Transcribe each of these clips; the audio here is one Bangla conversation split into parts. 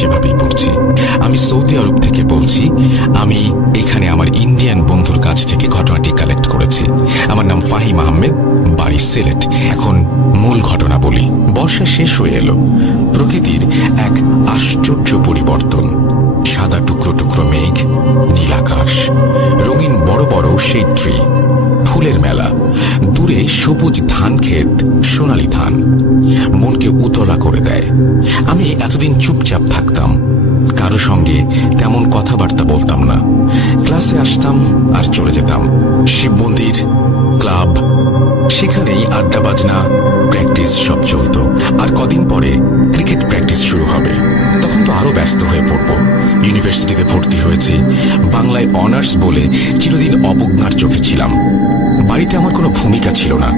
সেভাবেই পড়ছি। আমি সৌদি আরব থেকে বলছি। আমি এখানে আমার ইন্ডিয়ান বন্ধুর কাছ থেকে ঘটনাটি কালেক্ট করেছি। আমার নাম ফাহিম আহমেদ, বাড়ি সিলেট। এখন মূল ঘটনা বলি। বর্ষা শেষ হয়ে এলো। প্রকৃতির এক আশ্চর্য পরিবর্তন। সাদা টুকরো টুকরো মেঘ, নীল আকাশ, রঙিন বড় বড় সেই ট্রি, ফুলের মেলা, দূরে সবুজ ধান ক্ষেত, সোনালি ধান মনকে উতলা করে দেয়। আমি এতদিন চুপচাপ থাকতাম, কারো সঙ্গে তেমন কথাবার্তা বলতাম না। ক্লাসে আসতাম আর চলে যেতাম। শিব মন্দির, ক্লাব, সেখানেই আড্ডা বাজনা, প্র্যাকটিস সব চলত। আর কদিন পরে ক্রিকেট প্র্যাকটিস শুরু হবে। তখন তো আরো ব্যস্ত হয়ে পড়ব। ইউনিভার্সিটিতে ভর্তি হয়েছি। বাংলায় অনার্স বলে চিরদিন অবজ্ঞার চোখে ছিলাম। বাড়িতে আমার কোনো ভূমিকা ছিল না।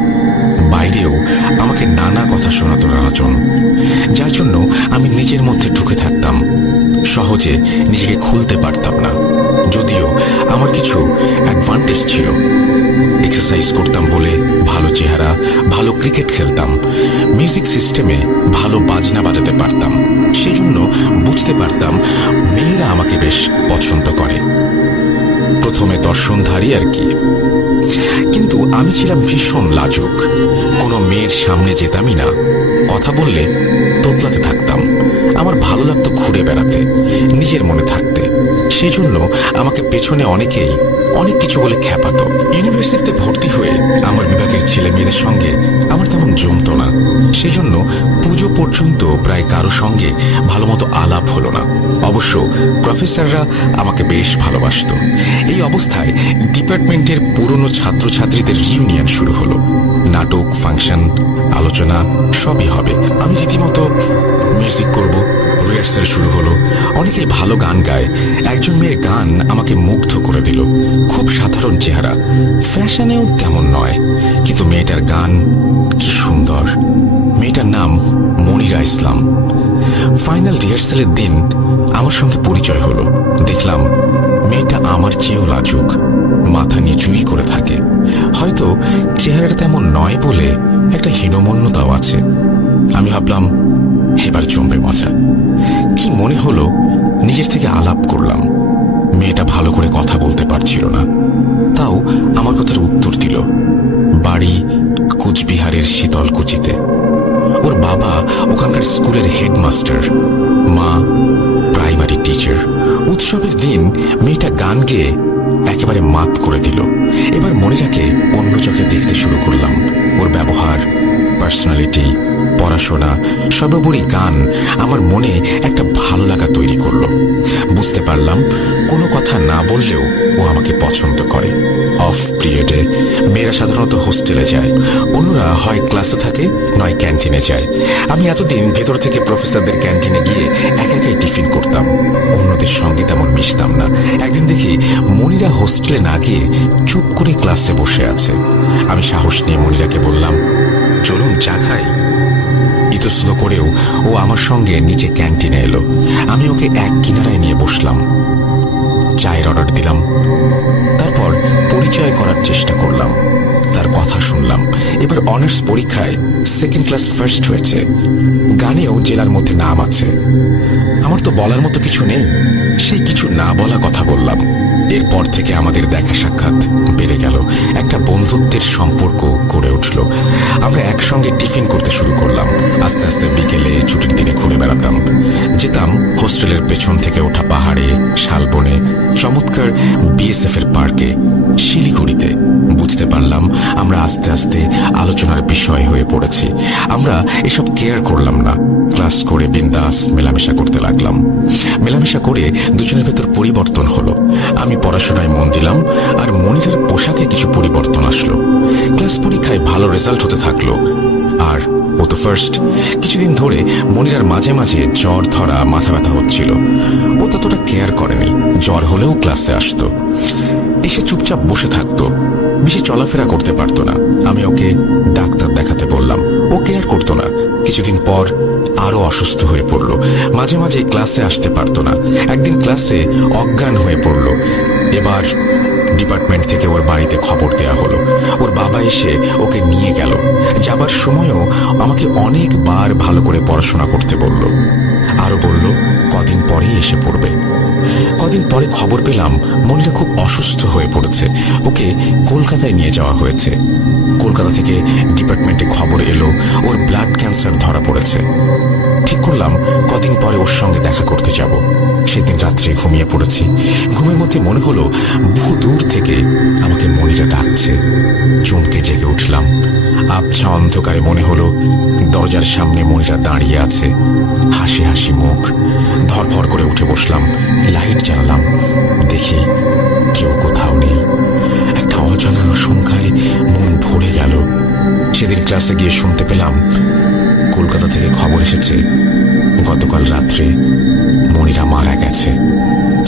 বাইরেও আমাকে নানা কথা শোনাতো নানাজন, যার জন্য আমি নিজের মধ্যে ঢুকে থাকতাম। সহজে নিজেকে খুলতে পারতাম না। যদিও আমার কিছু অ্যাডভান্টেজ ছিল। এক্সারসাইজ করতাম বলে ভালো চেহারা, ভালো ক্রিকেট খেলতাম, মিউজিক সিস্টেমে ভালো বাজনা বাজাতে পারতাম। সেজন্য বুঝতে পারতাম মেয়েরা আমাকে বেশ পছন্দ করে। প্রথমে দর্শনধারী আর কি। কিন্তু আমি ছিলাম ভীষণ লাজুক। কোনো মেয়ের সামনে যেতামই না। কথা বললে তোতলাতে থাকতাম। আমার ভালো লাগতো ঘুরে বেড়াতে, নিজের মনে থাকতে। সেজন্য আমাকে পেছনে অনেকেই অনেক কিছু বলে খ্যাপাতো। ইউনিভার্সিটিতে ভর্তি হয়ে আমার বিভাগের ছেলে মেয়েদের সঙ্গে আমার তেমন জমতো না। সেজন্য পুজো পর্যন্ত প্রায় কারো সঙ্গে ভালো মতো আলাপ হলো না। অবশ্য প্রফেসররা আমাকে বেশ ভালোবাসত। এই অবস্থায় ডিপার্টমেন্টের পুরনো ছাত্রছাত্রীদের রিউনিয়ন শুরু হলো। নাটক, ফাংশন, আলোচনা সবই হবে। আমি রীতিমতো মিউজিক করব। রিহার্সাল শুরু হলো। অনেকেই ভালো গান গায়। একজন মেয়ের গান আমাকে মুগ্ধ করে দিল। খুব সাধারণ চেহারা, ফ্যাশনেও তেমন নয়, কিন্তু মেয়েটার গান কি সুন্দর। মেয়েটার নাম মনিরা ইসলাম। ফাইনাল রিহার্সালের দিন আমার সঙ্গে পরিচয় হলো। দেখলাম মেয়েটা আমার চেয়েও লাজুক, মাথা নিচুই করে থাকে। হয়তো চেহারাটা তেমন নয় বলে একটা হীনমন্যতাও আছে। আমি ভাবলাম এবার জমবে মজা। কি মনে হলো নিজের থেকে আলাপ করলাম। মেয়েটা ভালো করে কথা বলতে পারছিল না, তাও আমার কথার উত্তর দিল। বাড়ি কুচবিহারের শীতলকুচিতে। ওর বাবা ওখানকার স্কুলের হেডমাস্টার, মা প্রাইমারি টিচার। উৎসবের দিন মেয়েটা গান গেয়ে একেবারে মাত করে দিল। এবার মনিরাকে অন্য চোখে দেখতে শুরু করলাম। ওর ব্যবহার, পার্সোনালিটি, পড়াশোনা, সর্বোপরি গান আমার মনে একটা ভালো লাগা তৈরি করলো। বুঝতে পারলাম কোনো কথা না বললেও ও আমাকে পছন্দ করে। অফ পিরিয়ডে মেয়েরা সাধারণত হোস্টেলে যায়। অন্যরা হয় ক্লাসে থাকে, নয় ক্যান্টিনে যায়। আমি এতদিন ভেতর থেকে প্রফেসরদের ক্যান্টিনে গিয়ে একা একাই টিফিন করতাম, অন্যদের সঙ্গে তেমন মিশতাম না। একদিন দেখি মনিরা হোস্টেলে না গিয়ে চুপ করে ক্লাসে বসে আছে। আমি সাহস নিয়ে মনিরাকে বললাম, চলুন চা খাই। ইতস্তত করেও ও আমার সঙ্গে নিচে ক্যান্টিনে এলো। আমি ওকে এক কিনারায় নিয়ে বসলাম, চায়ের অর্ডার দিলাম। তারপর পরিচয় করার চেষ্টা করলাম, তার কথা শুনলাম। এবার অনার্স পরীক্ষায় সেকেন্ড ক্লাস ফার্স্ট হয়েছে। গানেও জেলার মধ্যে নাম আছে। আমার তো বলার মতো কিছু নেই, সেই কিছু না বলা কথা বললাম। এরপর থেকে আমাদের দেখা সাক্ষাৎ বেড়ে গেল। একটা বন্ধুত্বের সম্পর্ক গড়ে উঠল। আমরা একসঙ্গে টিফিন করতে শুরু করলাম। আস্তে আস্তে বিকেলে ছুটির দিনে ঘুরে বেড়াতাম। যেতাম হোস্টেলের পেছন থেকে ওঠা পাহাড়ে, শালবনে, চমৎকার বিএসএফ এর পার্কে, শিলিগুড়িতে। বুঝতে পারলাম আমরা আস্তে আস্তে আলোচনার বিষয় হয়ে পড়েছি। আমরা এসব কেয়ার করলাম না। ক্লাস করে বিন্দাস মেলামেশা করতে লাগলাম। মেলামেশা করে দুজনের ভেতর পরিবর্তন হলো। আমি পড়াশোনায় মন দিলাম, আর মনিরার পোশাকে কিছু পরিবর্তন আসলো। ক্লাস পরীক্ষায় ভালো রেজাল্ট হতে থাকলো। আর ও তো ফার্স্ট। কিছুদিন ধরে মনিরার মাঝে মাঝে জ্বর ধরা, মাথা ব্যথা হচ্ছিল। ও ততটা কেয়ার করেনি। জ্বর হলেও ক্লাসে আসতো, এসে চুপচাপ বসে থাকতো, বেশি চলাফেরা করতে পারতো না। আমি ওকে ডাক্তার দেখাতে বললাম, ও কেয়ার করতো না। কিছুদিন পর আরো অসুস্থ হয়ে পড়লো। মাঝে মাঝে ক্লাসে আসতে পারতো না। একদিন ক্লাসে অজ্ঞান হয়ে পড়লো। এবার ডিপার্টমেন্ট থেকে ওর বাড়িতে খবর দেয়া হলো। ওর বাবা এসে ওকে নিয়ে গেল। যাবার সময়ও আমাকে অনেকবার ভালো করে পড়াশোনা করতে বলল। আরো বলল কদিন এসে পড়বে। কদিন পরে খবর পেলাম মনিরা খুব অসুস্থ হয়ে পড়েছে, ওকে কলকাতায় নিয়ে যাওয়া হয়েছে। কলকাতা থেকে ডিপার্টমেন্টে খবর এলো ওর ব্লাড ক্যান্সার ধরা পড়েছে। ঠিক করলাম কদিন পরে ওর সঙ্গে দেখা করতে যাব। সেদিন রাত্রে ঘুমিয়ে পড়েছি। ঘুমের মধ্যে মনে হলো বহু দূর থেকে আমাকে মনিরা ডাকছে। চমকে জেগে উঠলাম। আবছা অন্ধকারে মনে হলো দরজার সামনে মনিরা দাঁড়িয়ে আছে, হাসি হাসি মুখ। ধরফর করে উঠে বসলাম, লাইট জ্বালালাম। দেখি কেউ কোথাও নেই। একটা অজানা আশঙ্কায় মন ভরে গেল। সেদিন ক্লাসে গিয়ে শুনতে পেলাম কলকাতা থেকে খবর এসেছে গতকাল রাত্রে মনিরা মারা গেছে।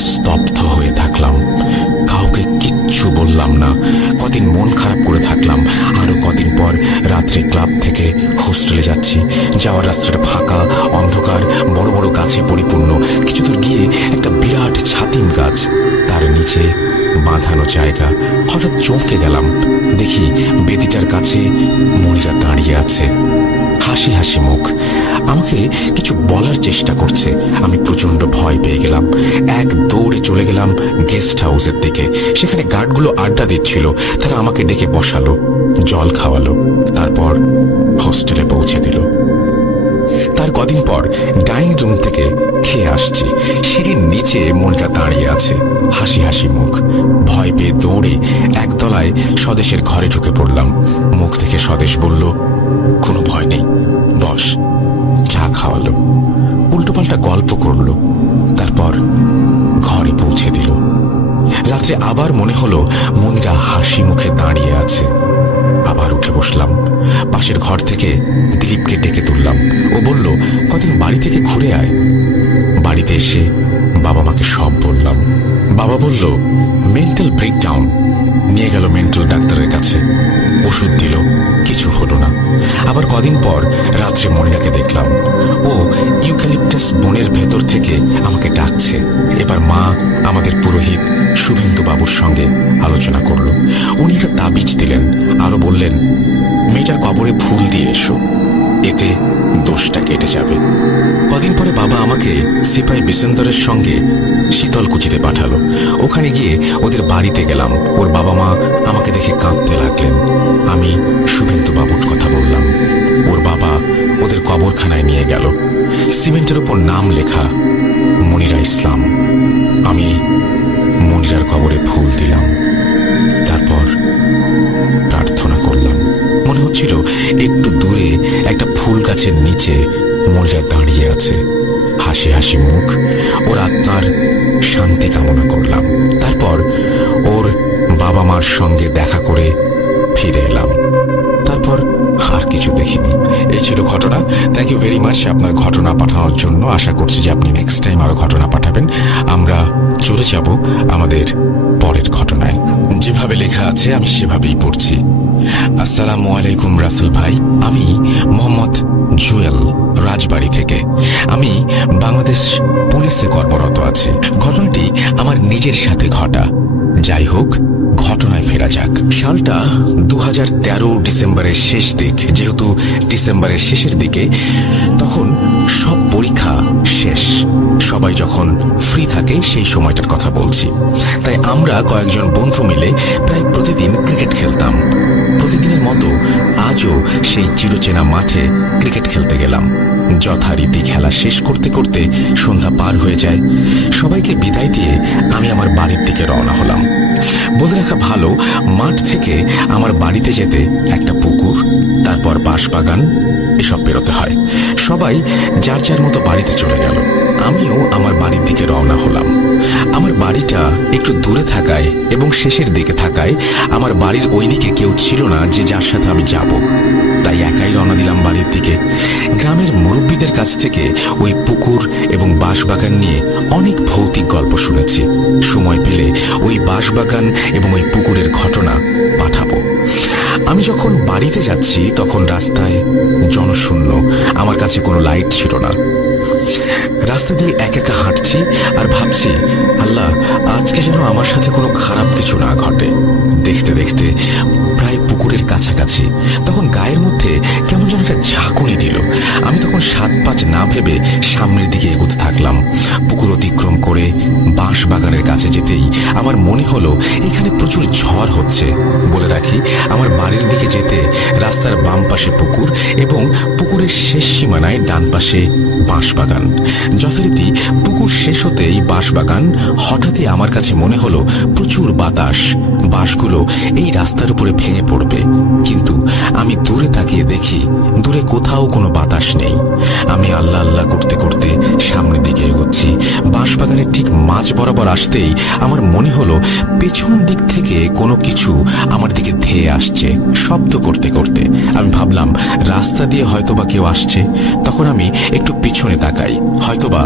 স্তব্ধ হয়ে থাকলাম, কাউকে কিচ্ছু বললাম না। কদিন মন খারাপ করে থাকলাম। আরো কদিন পর রাত্রে ক্লাব থেকে হোস্টেলে যাচ্ছি। যাওয়ার রাস্তাটা ফাঁকা, অন্ধকার, বড় বড় গাছে পরিপূর্ণ। কিছু দূর গিয়ে একটা বিরাট ছাতিম গাছ, তার নিচে বাঁধানো জায়গা। হঠাৎ চমকে গেলাম, দেখি বেদিটার কাছে মনিরা দাঁড়িয়ে আছে, হাসি হাসি মুখ। আমাকে কিছু বলার চেষ্টা করছে। আমি প্রচন্ড ভয় পেয়ে গেলাম। এক দৌড়ে চলে গেলাম গেস্ট হাউসের দিকে। সেখানে গার্ডগুলো আড্ডা দিচ্ছিল। তারা আমাকে ডেকে বসালো, জল খাওয়ালো, তারপর হোস্টেলে পৌঁছে দিল। তার কদিন পর ডাইনিং রুম থেকে খেয়ে আসছি। সিঁড়ির নিচে মনিরা দাঁড়িয়ে আছে, হাসি হাসি মুখ। ভয় পেয়ে দৌড়ে একতলায় স্বদেশের ঘরে ঢুকে পড়লাম। মুখ থেকে স্বদেশ বলল, কোনো ভয় নেই, বস। চা খাওয়ালো, উল্টোপাল্টা গল্প করলো, তারপর ঘরে পৌঁছে দিল। রাত্রে আবার মনে হলো মনিরা হাসি মুখে দাঁড়িয়ে আছে। আবার উঠে বসলাম। পাশের ঘর থেকে দিলীপকে ডেকে তুললাম। ও বলল, কদিন বাড়ি থেকে ঘুরে আয়। বাড়িতে এসে বাবা মাকে সব বললাম। বাবা বলল মেন্টাল ব্রেকডাউন। নিয়ে গেল মেন্টাল ডাক্তারের কাছে, ওষুধ দিল, কিছু হলো না। আবার কদিন পর রাত্রে মনিরাকে দেখলাম। ও ইউক্যালিপটাস বনের ভেতর থেকে আমাকে ডাকছে। এবার মা আমাদের পুরোহিত শুভেন্দু বাবুর সঙ্গে আলোচনা করল। উনি একটা তাবিজ দিলেন, আরো বললেন মেয়েটার কবরে ফুল দিয়ে এসো, এতে দোষটা কেটে যাবে। কদিন পরে বাবা আমাকে সিপাই বিসেন্দরের সঙ্গে শীতলকুচিতে পাঠালো। ওখানে গিয়ে ওদের বাড়িতে গেলাম। ওর বাবা মা আমাকে দেখে কাঁদতে লাগলেন। আমি শুভেন্দু বাবুর কথা বললাম। ওর বাবা ওদের কবরখানায় নিয়ে গেল। সিমেন্টের উপর নাম লেখা মনিরা ইসলাম। আমি মনিরার কবরে ফুল দিলাম, তারপর প্রার্থনা করলাম। মনে হচ্ছিল একটু দূরে একটা ফুল গাছের নিচে মনিরা দাঁড়িয়ে আছে, হাসি হাসি মুখ। ওর আত্মার শান্তি কামনা করলাম। তারপর ওর বাবা মার সঙ্গে দেখা করে ফিরে এলাম। তারপর আর কিছু দেখিনি। এই ছিল ঘটনা। থ্যাংক ইউ ভেরি মাচ আপনার ঘটনা পাঠানোর জন্য। আশা করছি যে আপনি নেক্সট টাইম আরো ঘটনা পাঠাবেন। আমরা চলে যাব আমাদের পরের ঘটনায়। যেভাবে লেখা আছে আমি সেভাবেই পড়ছি। আসসালামু আলাইকুম রাসেল ভাই, আমি মোহাম্মদ জুয়েল, রাজবাড়ি থেকে। আমি বাংলাদেশ পুলিশে কর্মরত আছি। ঘটনাটি আমার নিজের সাথে ঘটা। যাই হোক, ঘটনায় ফেরা যাক। সালটা 2013 ডিসেম্বরের শেষ দিক। যেহেতু ডিসেম্বরের শেষের দিকে, তখন সব পরীক্ষা শেষ, সবাই যখন ফ্রি থাকে সেই সময়টার কথা বলছি। তাই আমরা কয়েকজন বন্ধু মিলে প্রায় প্রতিদিন ক্রিকেট খেলতাম। প্রতিদিনের মতো আজও সেই চিরচেনা মাঠে ক্রিকেট খেলতে গেলাম। যথারীতি খেলা শেষ করতে করতে সন্ধ্যা পার হয়ে যায়। সবাইকে বিদায় দিয়ে আমি আমার বাড়ির দিকে রওনা হলাম। বলে রাখা ভালো, মাঠ থেকে আমার বাড়িতে যেতে একটা পুকুর, তারপর বাঁশবাগান, এসব পেরোতে হয়। সবাই যার যার মতো বাড়িতে চলে গেল। আমিও আমার বাড়ির দিকে রওনা হলাম। আমার বাড়িটা একটু দূরে থাকায় এবং শেষের দিকে থাকায় আমার বাড়ির ওই দিকে কেউ ছিল না যে যার সাথে আমি যাব। তাই একাই রওনা দিলাম বাড়ির দিকে। গ্রামের মুরব্বীদের কাছ থেকে ওই পুকুর এবং বাঁশবাগান নিয়ে অনেক ভৌতিক গল্প শুনেছি। সময় পেলে ওই বাঁশবাগান এবং ওই পুকুরের ঘটনা পাঠাবো। আমি যখন বাড়িতে যাচ্ছি তখন রাস্তায় জনশূন্য। আমার কাছে কোনো লাইট ছিল না। রাস্তা দিয়ে একা একা হাঁটছি আর ভাবছি, আল্লাহ, আজকে যেন আমার সাথে কোনো খারাপ কিছু না ঘটে। দেখতে দেখতে প্রায় পুকুরের কাছাকাছি, তখন গায়ের মধ্যে কেমন যেন একটা ঝাঁকুনি দিল। আমি তখন 7-5 না ভেবে সামনের দিকে এগোতে থাকলাম। পুকুর অতিক্রম করে বাঁশ বাগানের কাছে যেতেই আমার মনে হলো এখানে প্রচুর ঝড় হচ্ছে। বলে রাখি, আমার বাড়ির দিকে যেতে রাস্তার বাম পাশে পুকুর এবং পুকুরের শেষ সীমানায় ডান পাশে বাঁশবাগান। যথারীতি পুকুর শেষ হতেই বাঁশবাগান। হঠাৎই আমার কাছে মনে হলো প্রচুর বাতাস, বাঁশগুলো এই রাস্তার উপরে ভেঙে পড়বে। কিন্তু আমি দূরে তাকিয়ে দেখি দূরে কোথাও কোনো বাতাস নেই। আমি আল্লাহ আল্লাহ করতে করতে সামনের দিকে এগোচ্ছি। বাঁশবাগানের ঠিক মাঝ বরাবর আসতেই আমার মনে হলো পেছন দিক থেকে কোনো কিছু আমার দিকে ধেয়ে আসছে শব্দ করতে করতে। আমি ভাবলাম রাস্তা দিয়ে হয়তোবা কেউ আসছে। তখন আমি একটু পিছনে তাকাই। হয়তোবা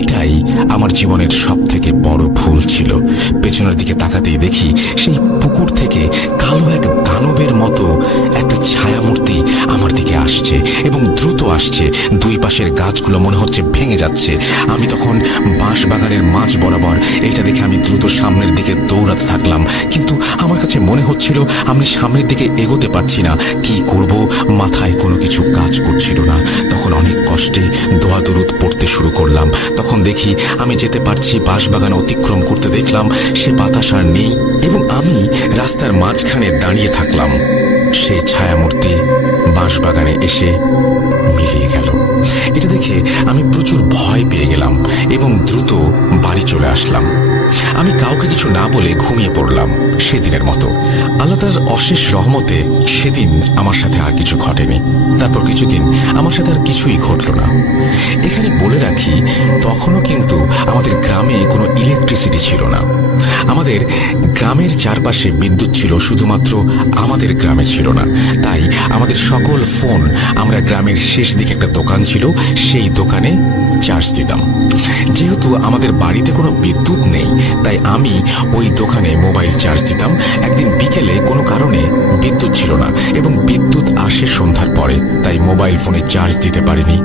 এটাই আমার জীবনের সব থেকে বড় ভুল ছিল। পেছনের দিকে তাকাতেই দেখি সেই পুকুর থেকে কালো এক দানবের মতো একটা ছায়ামূর্তি আমার দিকে আসছে এবং দ্রুত আসছে। দুই পাশের গাছগুলো মনে হচ্ছে ভেঙে যাচ্ছে। আমি তখন বাঁশ বাগানের মাঝ বরাবর। এটা দেখে আমি দ্রুত সামনের দিকে দৌড়াতে থাকলাম, কিন্তু আমার কাছে মনে হচ্ছিল আমি সামনের দিকে এগোতে পারছি না। কি করব, মাথায় কোনো কিছু কাজ করছিল না। তখন অনেক কষ্টে দোয়া দরুদ পড়তে শুরু করলাম। তখন দেখি আমি যেতে পারছি। বাঁশবাগান অতিক্রম করতে দেখলাম সে বাতাস আর নেই এবং আমি রাস্তার মাঝখানে দাঁড়িয়ে থাকলাম। সেই ছায়ামূর্তি বাঁশবাগানে এসে মিলিয়ে গেল। এটা দেখে আমি প্রচুর ভয় পেয়ে গেলাম এবং দ্রুত বাড়ি চলে আসলাম। আমি কাউকে কিছু না বলে ঘুমিয়ে পড়লাম সেদিনের মতো। আল্লাহ তার অশেষ রহমতে সেদিন আমার সাথে আর কিছু ঘটেনি। তারপর কিছুদিন আমার সাথে আর কিছুই ঘটল না। এখানে বলে রাখি, তখনও কিন্তু আমাদের গ্রামে কোনো ইলেকট্রিসিটি ছিল না। আমাদের গ্রামের চারপাশে বিদ্যুৎ ছিল, শুধুমাত্র আমাদের গ্রামে ছিল না। তাই আমাদের সকল ফোন আমরা গ্রামের শেষ দিকে একটা দোকান ছিল, সেই দোকানে চার্জ দিতাম। যেহেতু আমাদের বাড়িতে কোনো বিদ্যুৎ নেই, তাই আমি ওই দোকানে মোবাইল চার্জ দিতাম। একদিন বিকেলে কোনো কারণে বিদ্যুৎ ছিল না এবং বিদ্যুৎ আসে সন্ধ্যার পরে, তাই মোবাইল ফোনে চার্জ দিতে পারিনি।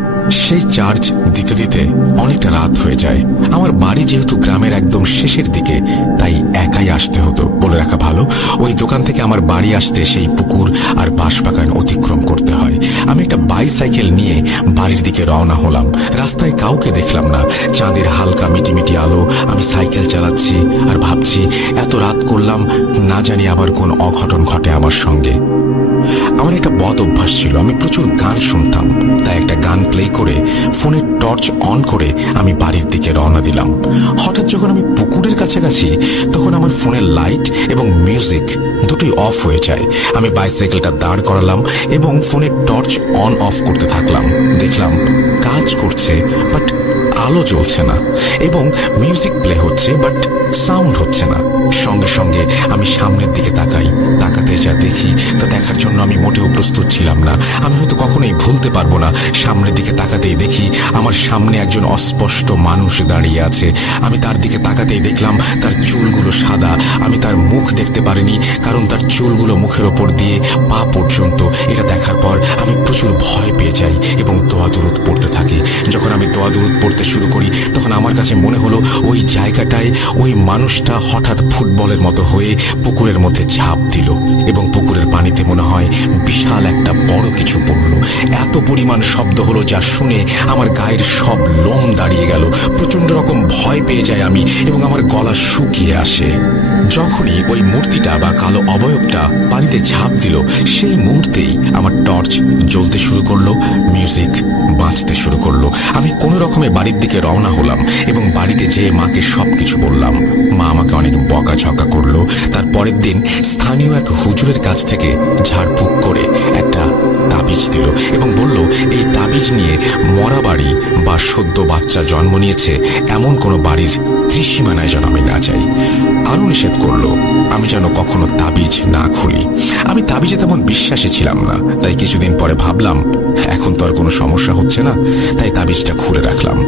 সেই চার্জ দিতে দিতে অনেকটা রাত হয়ে যায়। আমার বাড়ি যেহেতু গ্রামের একদম শেষের দিকে, তাই একাই আসতে হতো। বলে রাখা ভালো, ওই দোকান থেকে আমার বাড়ি আসতে সেই পুকুর আর বাঁশবাগান অতিক্রম করতে হয়। আমি একটা বাইসাইকেল নিয়ে বাড়ির দিকে রওনা হলাম। রাস্তায় কাউকে দেখলাম না। চাঁদের হালকা মিটিমিটি আলো। আমি সাইকেল চালাচ্ছি আর ভাবছি এত রাত করলাম, না জানি আবার কোন অঘটন ঘটে আমার সঙ্গে। আমার একটা বদ অভ্যাস ছিল, আমি প্রচুর গান শুনতাম। তাই একটা গান প্লে করে ফোনের টর্চ অন করে আমি বাড়ির দিকে রওনা দিলাম। হঠাৎ যখন আমি পুকুরের কাছাকাছি, তখন আমার ফোনের লাইট এবং মিউজিক দুটোই অফ হয়ে যায়। আমি বাইসাইকেলটা দাঁড় করালাম এবং ফোনের টর্চ অন অফ করতে থাকলাম। দেখলাম কাজ করছে, বাট আলো জ্বলছে না, এবং মিউজিক প্লে হচ্ছে, বাট সাউন্ড হচ্ছে না। সঙ্গে সঙ্গে আমি সামনের দিকে তাকাই। তাকাতে যা দেখি তা দেখার জন্য আমি মোটেও প্রস্তুত ছিলাম না। আমি হয়তো কখনোই ভুলতে পারবো না। সামনের দিকে তাকাতেই দেখি আমার সামনে একজন অস্পষ্ট মানুষ দাঁড়িয়ে আছে। আমি তার দিকে তাকাতেই দেখলাম তার চুলগুলো সাদা। আমি তার মুখ দেখতে পারিনি, কারণ তার চুলগুলো মুখের ওপর দিয়ে পা পর্যন্ত। এটা দেখার পর আমি প্রচুর ভয় পেয়ে যাই এবং দোয়া দরুদ পড়তে থাকি। যখন আমি দোয়া দরুদ পড়তে শুরু করি, তখন আমার কাছে মনে হলো ওই জায়গাটায় ওই মানুষটা হঠাৎ ফুটবলের মতো হয়ে পুকুরের মধ্যে ঝাঁপ দিল এবং পুকুরের পানিতে মনে হয় বিশাল একটা বড় কিছু পড়ল। এত পরিমাণ শব্দ হলো যা শুনে আমার গায়ের সব লোম দাঁড়িয়ে গেল। প্রচন্ড রকম ভয় পেয়ে যাই আমি এবং আমার গলা শুকিয়ে আসে। যখনই ওই মূর্তিটা বা কালো অবয়বটা পানিতে ঝাঁপ দিল, সেই মুহূর্তেই আমার টর্চ জ্বলতে শুরু করলো, মিউজিক বাজতে শুরু করলো। আমি কোনো রকমে বাড়ির দিকে রওনা হলাম এবং বাড়িতে যেয়ে মাকে সবকিছু বললাম। মা আমাকে অনেক বকাঝকা করলো। তার পরের দিন স্থানীয় এক হুজুরের কাছ থেকে ঝাড়ফুঁক করে একটা তাবিজ দিল এবং বলল, এই তাবিজ নিয়ে মরা বাড়ি বা সদ্য বাচ্চা জন্ম নিয়েছে এমন কোনো বাড়ির ত্রিসীমানায় যেন আমি না যাই। আরো নিষেধ করলো আমি যেন কখনো তাবিজ না খুলি। আমি তাবিজে তেমন বিশ্বাসী ছিলাম না, তাই কিছুদিন পরে ভাবলাম এখন তো আর কোনো সমস্যা হচ্ছে না, তাই তাবিজটা খুলে রাখলাম।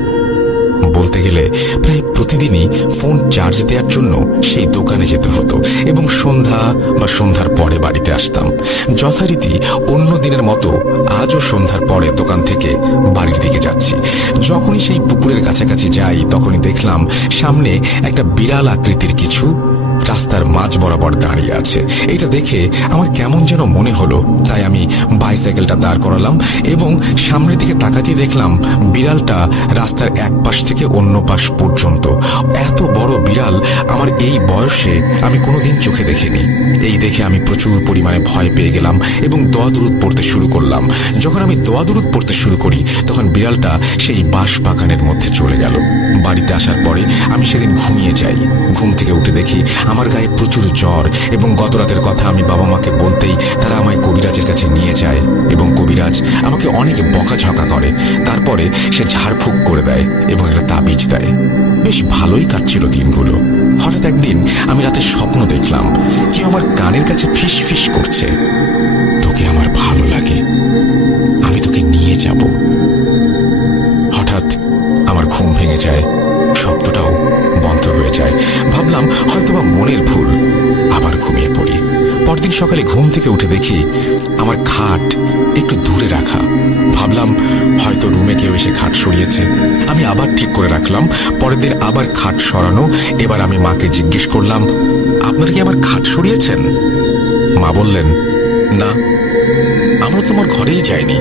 বলতে গেলে প্রায় প্রতিদিনই ফোন চার্জ দেওয়ার জন্য সেই দোকানে যেতে হতো এবং সন্ধ্যা বা সন্ধ্যার পরে বাড়িতে আসতাম। যথারীতি অন্য দিনের মতো আজও সন্ধ্যার পরে দোকান থেকে বাড়ির দিকে যাচ্ছি। যখনই সেই পুকুরের কাছাকাছি যাই, তখনই দেখলাম সামনে একটা বিড়াল আকৃতির কিছু রাস্তার মাঝ বরাবর দাঁড়িয়ে আছে। এটা দেখে আমার কেমন যেন মনে হলো, তাই আমি বাইসাইকেলটা দাঁড় করালাম এবং সামনের দিকে তাকাতেই দেখলাম বিড়ালটা রাস্তার এক পাশ থেকে অন্য পাশ পর্যন্ত। এত বড় বিড়াল আমার এই বয়সে আমি কোনোদিন চোখে দেখিনি। এই দেখে আমি প্রচুর পরিমাণে ভয় পেয়ে গেলাম এবং দোয়া দুরুদ পড়তে শুরু করলাম। যখন আমি দোয়া দুরুদ পড়তে শুরু করি তখন বিড়ালটা সেই বাঁশ বাগানের মধ্যে চলে গেল। বাড়িতে আসার পরে আমি সেদিন ঘুমিয়ে যাই। ঘুম থেকে উঠে দেখি আমার গায়ে প্রচুর জ্বর এবং গত রাতের কথা আমি বাবা মাকে বলতেই তারা আমায় কবিরাজের কাছে নিয়ে যায় এবং কবিরাজ আমাকে অনেক বকাঝকা করে। তারপরে সে ঝাড়ফুঁক করে দেয় এবং একটা তাবিজ দেয়। বেশ ভালোই কাটছিল দিনগুলো। হঠাৎ একদিন আমি রাতে স্বপ্ন দেখলাম কেউ আমার কানের কাছে ফিস ফিস করছে, তোকে আমার ভালো লাগে, আমি তোকে নিয়ে যাব। হঠাৎ আমার ঘুম ভেঙে যায়, শব্দটাও বন্ধ হয়ে যায়। ভাবলাম হয়তোবা মনের ভুল, আবার ঘুমিয়ে পড়ি। পরদিন সকালে ঘুম থেকে উঠে দেখি আমার খাট একটু দূরে রাখা। ভাবলাম হয়তো রুমে কেউ এসে খাট সরিয়েছে। আমি আবার ঠিক করে রাখলাম। পরের দিন আবার খাট সরানো। এবার আমি মাকে জিজ্ঞেস করলাম, আপনারা কি আমার খাট সরিয়েছেন? মা বললেন, না, আমরা তোমার ঘরেই যাইনি,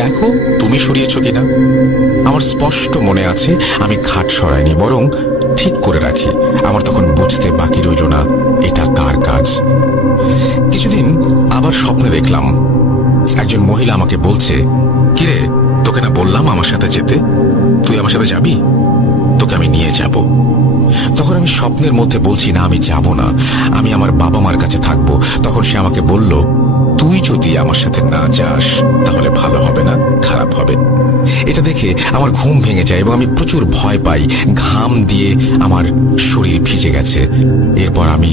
দেখো তুমি সরিয়েছ কিনা। আমার স্পষ্ট মনে আছে আমি খাট সরাইনি, বরং ঠিক করে রাখি। আমার তখন বুঝতে বাকি রইল না এটা কার কাজ। কিছুদিন আবার স্বপ্নে দেখলাম একজন মহিলা আমাকে বলছে, কিরে, তোকে না বললাম আমার সাথে যেতে, তুই আমার সাথে যাবি? তোকে আমি নিয়ে যাব। তখন আমি স্বপ্নের মধ্যে বলছি, না, আমি যাব না, আমি আমার বাবা মার কাছে থাকবো। তখন সে আমাকে বলল, তুই যদি আমার সাথে না যাস তাহলে ভালো হবে না, খারাপ হবে। এটা দেখে আমার ঘুম ভেঙে যায় এবং আমি প্রচুর ভয় পাই। ঘাম দিয়ে আমার শরীর ভিজে গেছে। এরপর আমি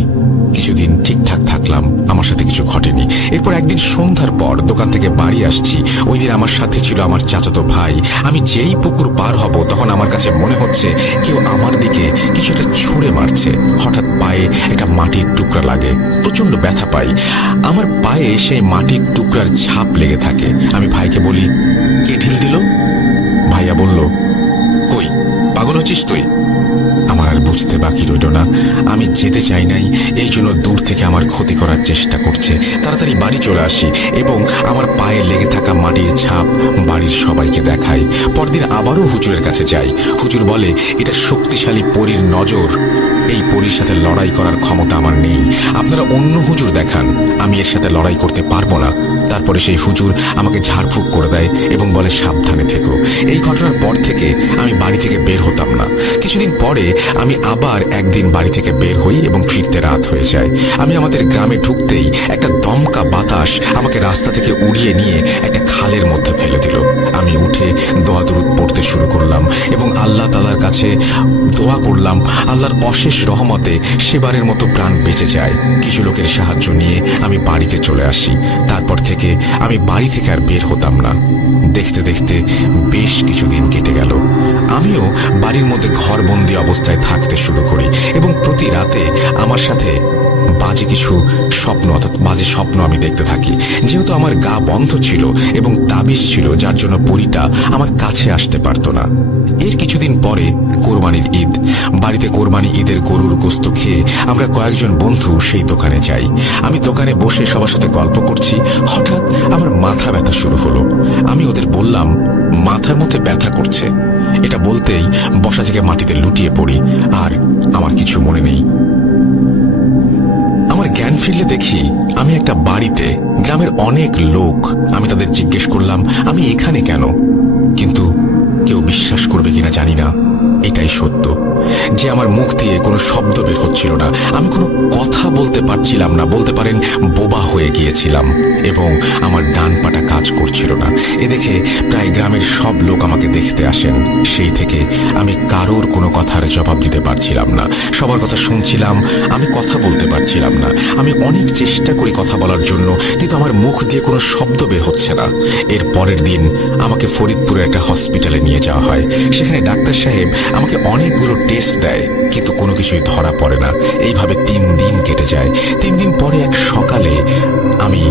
কিছুদিন ঠিকঠাক থাকলাম, আমার সাথে কিছু ঘটেনি। এরপর একদিন সন্ধ্যার পর দোকান থেকে বাড়ি আসছি। ওই দিন আমার সাথে ছিল আমার চাচাতো ভাই। আমি যেই পুকুর পার হব তখন আমার কাছে মনে হচ্ছে কেউ আমার দিকে কিছু একটা ছুঁড়ে মারছে। হঠাৎ পায়ে একটা মাটির টুকরা লাগে, প্রচন্ড ব্যথা পাই। আমার পায়ে সেই মাটির টুকরার ছাপ লেগে থাকে। আমি ভাইকে বলি, কে ঢিল দিল? ভাইয়া বলল, কই, পাগল হচ্ছিস তুই? আমার আর বুঝতে বাকি রইল না আমি যেতে চাই নাই, এই জন্য দূর থেকে আমার ক্ষতি করার চেষ্টা করছে। তাড়াতাড়ি বাড়ি চলে আসি এবং আমার পায়ে লেগে থাকা মাটির ছাপ বাড়ির সবাইকে দেখাই। পরদিন আবারও হুজুরের কাছে যাই। হুজুর বলে, এটা শক্তিশালী পরীর নজর, এই পরীর সাথে লড়াই করার ক্ষমতা আমার নেই, আপনারা অন্য হুজুর দেখান, আমি এর সাথে লড়াই করতে পারবো না। তারপরে সেই হুজুর আমাকে ঝাড়ফুঁক করে দেয় এবং বলে, সাবধানে থেকো। এই ঘটনার পর থেকে আমি বাড়ি থেকে বের হতাম না। কিছুদিন পরে আমি আবার একদিন বাড়ি থেকে বের হই এবং ফিরতে রাত হয়ে যায়। আমি আমাদের গ্রামে ঢুকতেই একটা দমকা বাতাস আমাকে রাস্তা থেকে উড়িয়ে নিয়ে একটা খালের মধ্যে ফেলে দিল। আমি উঠে দোয়া দুরুদ পড়তে শুরু করলাম এবং আল্লাহ তাআলার কাছে দোয়া করলাম আল্লাহর অশেষ রহমতে সেবারের মতো প্রাণ বেঁচে যায়। কিছু লোকের সাহায্য নিয়ে আমি বাড়িতে চলে আসি। তারপর থেকে আমি বাড়ি থেকে আর বের হতাম না। দেখতে দেখতে বেশ কিছুদিন কেটে গেল। আমিও বাড়ির মধ্যে ঘরবন্দি অবস্থায় থাকতে শুরু করি এবং প্রতি রাতে আমার সাথে বাজে কিছু স্বপ্ন, অর্থাৎ বাজে স্বপ্ন আমি দেখতে থাকি। যেহেতু আমার গা বন্ধ ছিল এবং তাবিজ ছিল, যার জন্য পরীটা আমার কাছে আসতে পারত না। এর কিছুদিন পরে কোরবানির ঈদ। বাড়িতে কোরবানি ঈদের গরুর গোস্ত খেয়ে আমরা কয়েকজন বন্ধু সেই দোকানে যাই। আমি দোকানে বসে সবার সাথে গল্প করছি। হঠাৎ আমার মাথা ব্যথা শুরু হলো। আমি ওদের বললাম, মাথার মধ্যে ব্যথা করছে। এটা বলতেই বসা থেকে মাটিতে লুটিয়ে পড়ি, আর আমার কিছু মনে নেই। আমার জ্ঞান ফিরলে দেখি আমি একটা বাড়িতে, গ্রামের অনেক লোক। আমি তাদের জিজ্ঞেস করলাম, আমি এখানে কেন? কিন্তু কেউ বিশ্বাস করবে কিনা জানি না, এটাই সত্য যে আমার মুখ দিয়ে কোনো শব্দ বের হচ্ছিল না। আমি কোনো কথা বলতে পারছিলাম না, বলতে পারেন বোবা হয়ে গিয়েছিলাম এবং আমার ডান পাটা কাজ করছিল না। এ দেখে প্রায় গ্রামের সব লোক আমাকে দেখতে আসেন। সেই থেকে আমি কারোর কোনো কথার জবাব দিতে পারছিলাম না। সবার কথা শুনছিলাম, আমি কথা বলতে পারছিলাম না। আমি অনেক চেষ্টা করি কথা বলার জন্য, কিন্তু আমার মুখ দিয়ে কোনো শব্দ বের হচ্ছে না। এর পরের দিন আমাকে ফরিদপুরের একটা হসপিটালে নিয়ে যাওয়া হয়। সেখানে ডাক্তার সাহেব আমাকে অনেকগুলো টেস্ট দেয়, কিন্তু কোনো কিছুই ধরা পড়ে না। এইভাবে 3 দিন কেটে যায়। 3 দিন পরে এক সকালে আমি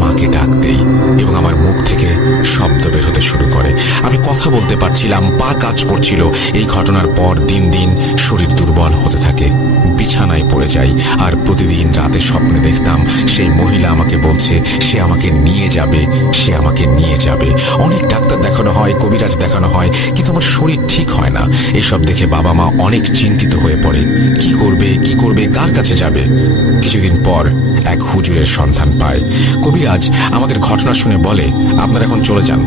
মাকে ডাক দেই এবং আমার মুখ থেকে শব্দ বের হতে শুরু করে। আমি কথা বলতে পারছিলাম, পা কাজ করছিল। এই ঘটনার পর দিন দিন শরীর দুর্বল হতে থাকে। বিছানায় পড়ে যাই আর প্রতিদিন রাতে স্বপ্নে দেখতাম সেই মহিলা আমাকে বলছে সে আমাকে নিয়ে যাবে, সে আমাকে নিয়ে যাবে। অনেক ডাক্তার দেখানো হয়, কবিরাজ দেখানো হয়, কিন্তু আমার শরীর ঠিক হয় না। এসব দেখে বাবা মা অনেক চিন্তিত হয়ে পড়ে। কি করবে, কি করবে, কার কাছে যাবে? কিছুদিন পর এক হুজুরের সন্ধান পায়। কবিরাজ আমাদের ঘটনা শুনে বলে, আপনারা এখন চলে যান,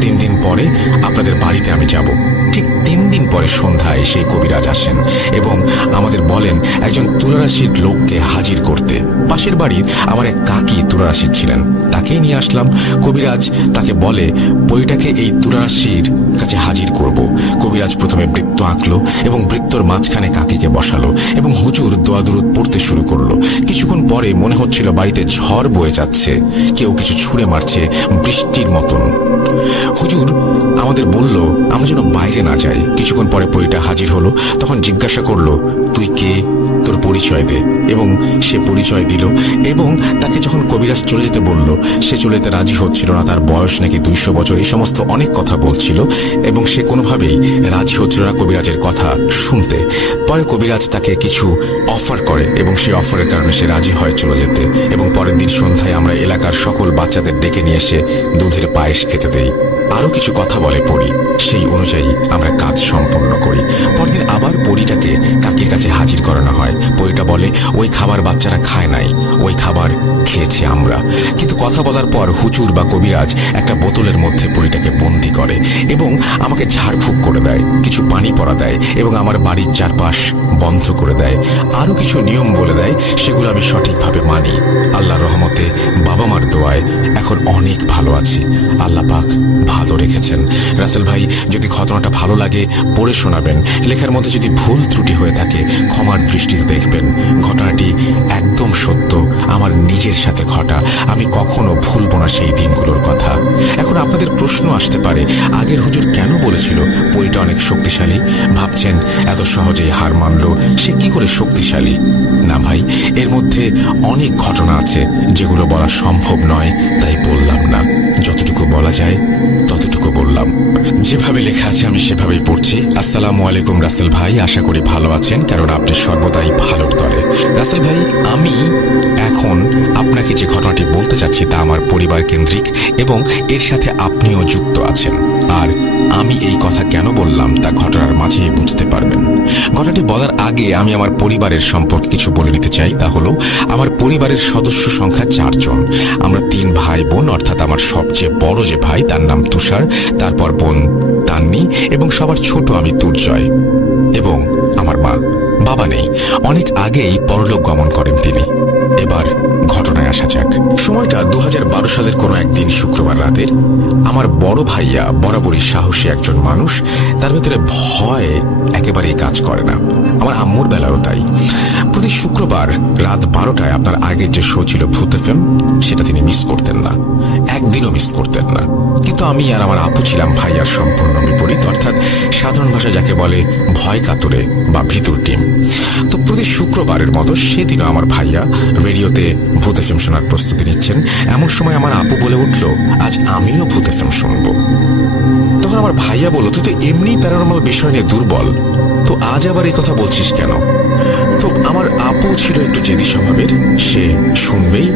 3 দিন পরে আপনাদের বাড়িতে আমি যাব। ঠিক 3 দিন পরে সন্ধ্যায় সেই কবিরাজ আসেন এবং আমাদের বলেন একজন তুলারাশির লোককে হাজির করতে। পাশের বাড়ির আমার এক কাকি তুলারাশির ছিলেন, তাকেই নিয়ে আসলাম। কবিরাজ তাকে বলে বইটাকে এই তুলারাশির কাছে হাজির করব। কবিরাজ প্রথমে বৃত্ত আঁকলো এবং বৃত্তর মাঝখানে কাকিকে বসালো এবং হুজুর দোয়া দুরুদ পড়তে শুরু করলো। কিছুক্ষণ পরে মনে হচ্ছিল বাড়িতে ঝড় বয়ে যাচ্ছে, কেউ কিছু ছুঁড়ে মারছে বৃষ্টির মতন। হুজুর আমাদের বলল আমরা যেন বাইরে না যাই। কিছুক্ষণ পরে পরীটা হাজির হলো। তখন জিজ্ঞাসা করলো, তুই কে, তোর পরিচয় দে। এবং সে পরিচয় দিল এবং তাকে যখন কবিরাজ চলে যেতে বলল, সে চলে যেতে রাজি হচ্ছিল না। তার বয়স নাকি 200 বছর, এই সমস্ত অনেক কথা বলছিল এবং সে কোনোভাবেই রাজি হচ্ছিল না কবিরাজের কথা শুনতে। পরে কবিরাজ তাকে কিছু অফার করে এবং সেই অফারের কারণে সে রাজি হয় চলে যেতে। এবং পরের দিন সন্ধ্যায় আমরা এলাকার সকল বাচ্চাদের ডেকে নিয়ে এসে দুধের পায়েস খেতে দেই। আরো কিছু কথা বলে পরি, সেই অনুযায়ী আমরা কাজ সম্পন্ন করি। পরদিন আবার পরিটাকে কাকির কাছে হাজির করানো হয়। পরিটা বলে ওই খাবার বাচ্চারা খায় নাই, ওই খাবার খেয়েছি আমরা। কিন্তু কথা বলার পর হুজুর বা কবিরাজ একটা বোতলের মধ্যে পরিটাকে বন্দি করে এবং আমাকে ঝাড়ফুঁক করে দেয়, কিছু পানি পড়া দেয় এবং আমার বাড়ির চারপাশ বন্ধ করে দেয়। আরো কিছু নিয়ম বলে দেয়, সেগুলো আমি সঠিকভাবে মানি। আল্লাহর রহমতে বাবা মার দোয়ায় এখন অনেক ভালো আছি। আল্লাহ পাক ভালো রেখেছেন। রাসেল ভাই, যদি ঘটনাটা ভালো লাগে পড়ে শোনাবেন। লেখার মধ্যে যদি ভুল ত্রুটি হয়ে থাকে ক্ষমার দৃষ্টিতে দেখবেন। ঘটনাটি একদম সত্য, আমার নিজের সাথে ঘটা। আমি কখনো ভুলব না সেই দিনগুলোর কথা। এখন আপনাদের প্রশ্ন আসতে পারে, আগের হুজুর কেন বলেছিল পরিটা অনেক শক্তিশালী? ভাবছেন এত সহজেই হার মানলো, সে কি করে শক্তিশালী? না ভাই, এর মধ্যে অনেক ঘটনা আছে যেগুলো বলা সম্ভব নয়, তাই বললাম না। যতটুকু বলা যায় ততটুকু বললাম। যেভাবে লেখা আছে আমি সেভাবেই পড়ছি। আসসালামু আলাইকুম রাসেল ভাই, আশা করি ভালো আছেন, কারণ আপনি সর্বদাই ভালোর দলে। রাসেল ভাই, আমি এখন আপনাকে যে ঘটনাটি বলতে চাচ্ছি তা আমার পরিবার কেন্দ্রিক এবং এর সাথে আপনিও যুক্ত আছেন। আর আমি এই কথা কেন বললাম তা ঘটনার মাঝেই বুঝতে পারবেন। ঘটনাটি বলার আগে আমি আমার পরিবারের সম্পর্কে কিছু বলে নিতে চাই। তা হলো, আমার পরিবারের সদস্য সংখ্যা 4 জন। আমরা 3 ভাই বোন, অর্থাৎ আমার সবচেয়ে বড় যে ভাই তার নাম তুষার, তারপর বোন তান্নি এবং সবার ছোট আমি তুর্জয় এবং আমার মা। বাবা নেই, অনেক আগেই পরলোক গমন করেন তিনি। এবার ঘটনায় আসা যাক। সময়টা 2012 সালের কোনো একদিন শুক্রবার রাতের। আমার বড় ভাইয়া বরাবরই সাহসী একজন মানুষ, তার ভেতরে ভয় একেবারেই কাজ করে না। আমার আম্মুর বেলাও তাই। প্রতি শুক্রবার রাত 12টায় আপনার আগের যে শো ছিল ভূত এফএম, সেটা তিনি মিস করতেন না, একদিনও মিস করতেন না। কিন্তু আমি আর আমার আপু ছিলাম ভাইয়ার সম্পূর্ণ বিপরীত, অর্থাৎ সাধারণ ভাষায় যাকে বলে ভয় কাতরে বা ভিতর টিম। তো প্রতি শুক্রবারের মতো সেদিনও আমার ভাইয়া রেডিওতে ভূত এফএম শোনার প্রস্তুতি নিচ্ছেন। এমন সময় আমার আপু বলে উঠল, আজ আমিও ভূত এফএম শুনবো। তখন আমার ভাইয়া বলল, তুই তো এমনি প্যারানর্মাল বিষয় নিয়ে দুর্বল, তো আজ আবার এই কথা বলছিস কেন? তো আমার আপু ছিল একটু জেদি স্বভাবের, সে শুনবেই।